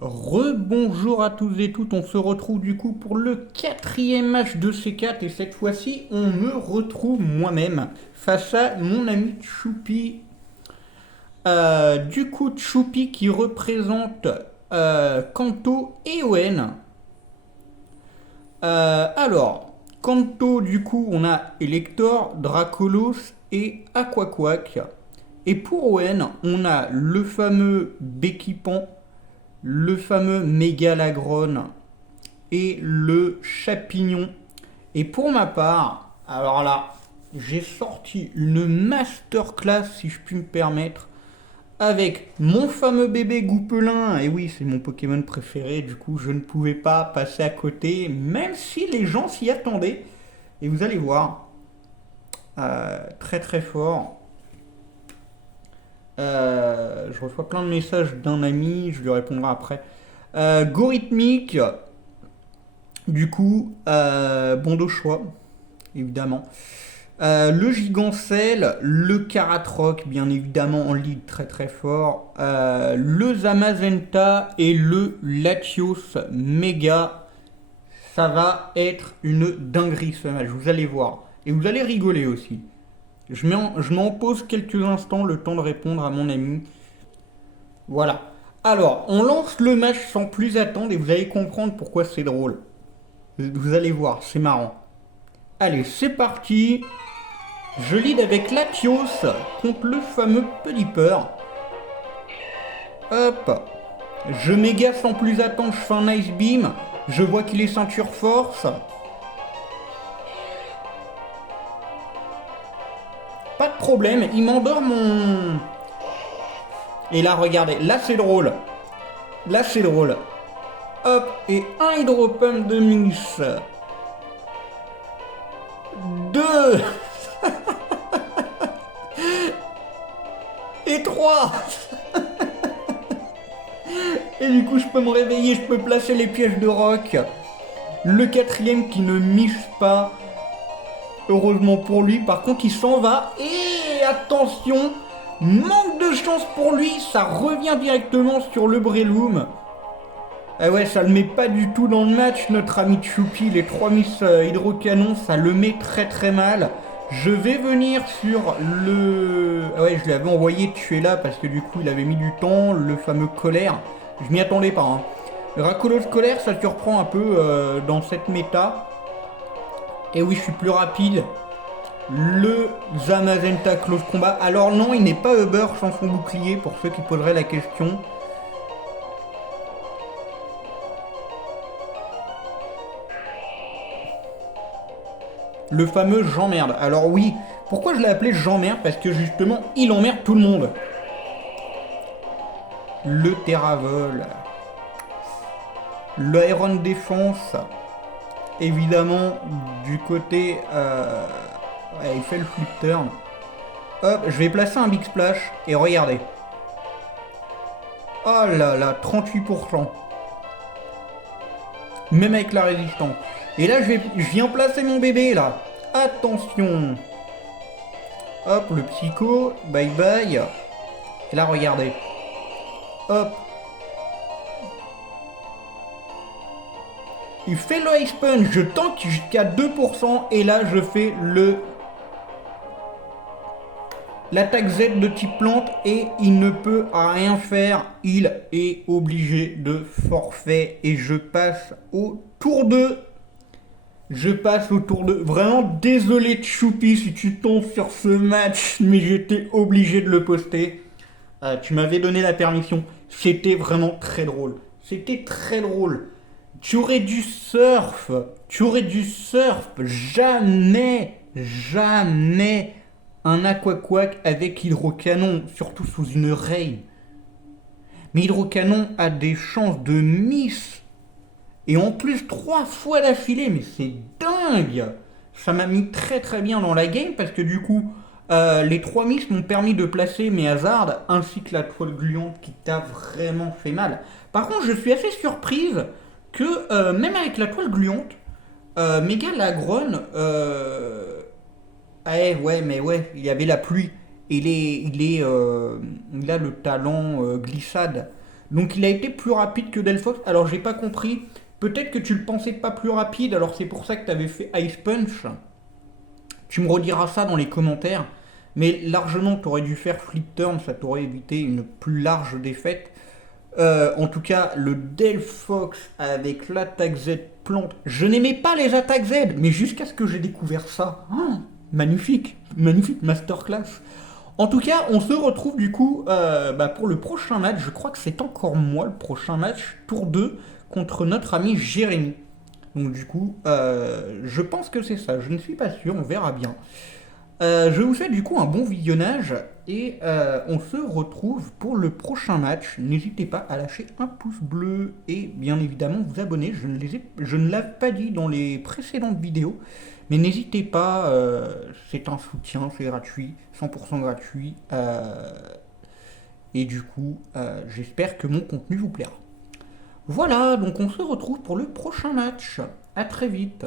Rebonjour à tous et toutes, on se retrouve du coup pour le quatrième match de C4 et cette fois-ci on me retrouve moi-même face à mon ami Choupi. Du coup Choupi qui représente Kanto et Owen. Kanto du coup on a Elector, Dracolos et Aquaquack. Et pour Owen on a le fameux Béquipan, le fameux Mégalagron et le Chapignon. Et pour ma part, alors là, j'ai sorti une masterclass, si je puis me permettre, avec mon fameux bébé Goupelin. Et oui, c'est mon Pokémon préféré, du coup, je ne pouvais pas passer à côté, même si les gens s'y attendaient. Et vous allez voir, très très fort. Je reçois plein de messages d'un ami, je lui répondrai après. Gorithmique, du coup, bon choix, évidemment. Le Gigancel, le Karatroc, bien évidemment en lead très très fort. Le Zamazenta et le Latios Mega. Ça va être une dinguerie ce match, vous allez voir. Et vous allez rigoler aussi. Je m'en pose quelques instants, le temps de répondre à mon ami. Voilà. Alors, on lance le match sans plus attendre et vous allez comprendre pourquoi c'est drôle. Vous allez voir, c'est marrant. Allez, c'est parti. Je lead avec Latios contre le fameux Pelipper. Hop. Je méga sans plus attendre, je fais un Ice Beam. Je vois qu'il est ceinture force. Pas de problème, il m'endort mon... Et là, regardez, là c'est drôle. Là c'est drôle. Hop, et un hydropump de Miss. Deux. Et trois. Et du coup, je peux me réveiller, je peux placer les pièges de rock. Le quatrième qui ne miche pas. Heureusement pour lui. Par contre, il s'en va. Et attention, manque de chance pour lui. Ça revient directement sur le Breloom. Ah ouais, ça le met pas du tout dans le match, notre ami Choupi. Les 3 Miss Hydrocanon, ça le met très très mal. Je vais venir sur le... Ah ouais, je lui avais envoyé tuer là parce que du coup, il avait mis du temps. Le fameux colère. Je m'y attendais pas. Hein. Le Racolos colère, ça surprend un peu dans cette méta. Et oui, je suis plus rapide. Le Zamazenta Close Combat. Alors non, il n'est pas Uber sans son bouclier, pour ceux qui poseraient la question. Le fameux Jean-Merde. Alors oui, pourquoi je l'ai appelé Jean-Merde? Parce que justement, il emmerde tout le monde. Le Terravol. Le Iron Défense. Évidemment, du côté... ouais, il fait le flip turn. Hop, je vais placer un Big Splash. Et regardez. Oh là là, 38%. Même avec la résistance. Et là, je viens placer mon bébé, là. Attention. Hop, le psycho. Bye bye. Et là, regardez. Hop. Il fait le Ice Punch. Je tank jusqu'à 2%. Et là, je fais le... l'attaque Z de type plante. Et il ne peut rien faire. Il est obligé de forfait. Et je passe au tour 2. Je passe au tour 2. Vraiment désolé Choupi si tu tombes sur ce match, mais j'étais obligé de le poster. Tu m'avais donné la permission. C'était vraiment très drôle. C'était très drôle. Tu aurais dû surf. Tu aurais dû surf. Jamais, jamais un Aquaquack avec Hydrocanon, surtout sous une raid. Mais Hydrocanon a des chances de miss. Et en plus, 3 fois d'affilée, mais c'est dingue. Ça m'a mis très très bien dans la game parce que du coup, les 3 miss m'ont permis de placer mes hasards ainsi que la toile gluante qui t'a vraiment fait mal. Par contre, je suis assez surprise que même avec la toile gluante, Mégalagron, ouais, mais ouais, il y avait la pluie. Il a le talent glissade. Donc il a été plus rapide que Delphox. Alors j'ai pas compris. Peut-être que tu le pensais pas plus rapide, alors c'est pour ça que tu avais fait Ice Punch. Tu me rediras ça dans les commentaires. Mais largement, tu aurais dû faire Flip Turn, ça t'aurait évité une plus large défaite. En tout cas, le Delphox avec l'attaque Z plante. Je n'aimais pas les attaques Z, mais jusqu'à ce que j'ai découvert ça. Oh, magnifique, magnifique masterclass. En tout cas, on se retrouve du coup pour le prochain match. Je crois que c'est encore moi le prochain match, tour 2, contre notre ami Jérémy. Donc du coup, je pense que c'est ça. Je ne suis pas sûr, on verra bien. Je vous souhaite du coup un bon visionnage et on se retrouve pour le prochain match. N'hésitez pas à lâcher un pouce bleu et bien évidemment vous abonner. Je ne l'avais pas dit dans les précédentes vidéos, mais n'hésitez pas, c'est un soutien, c'est gratuit, 100% gratuit. Et du coup, j'espère que mon contenu vous plaira. Voilà, donc on se retrouve pour le prochain match. À très vite.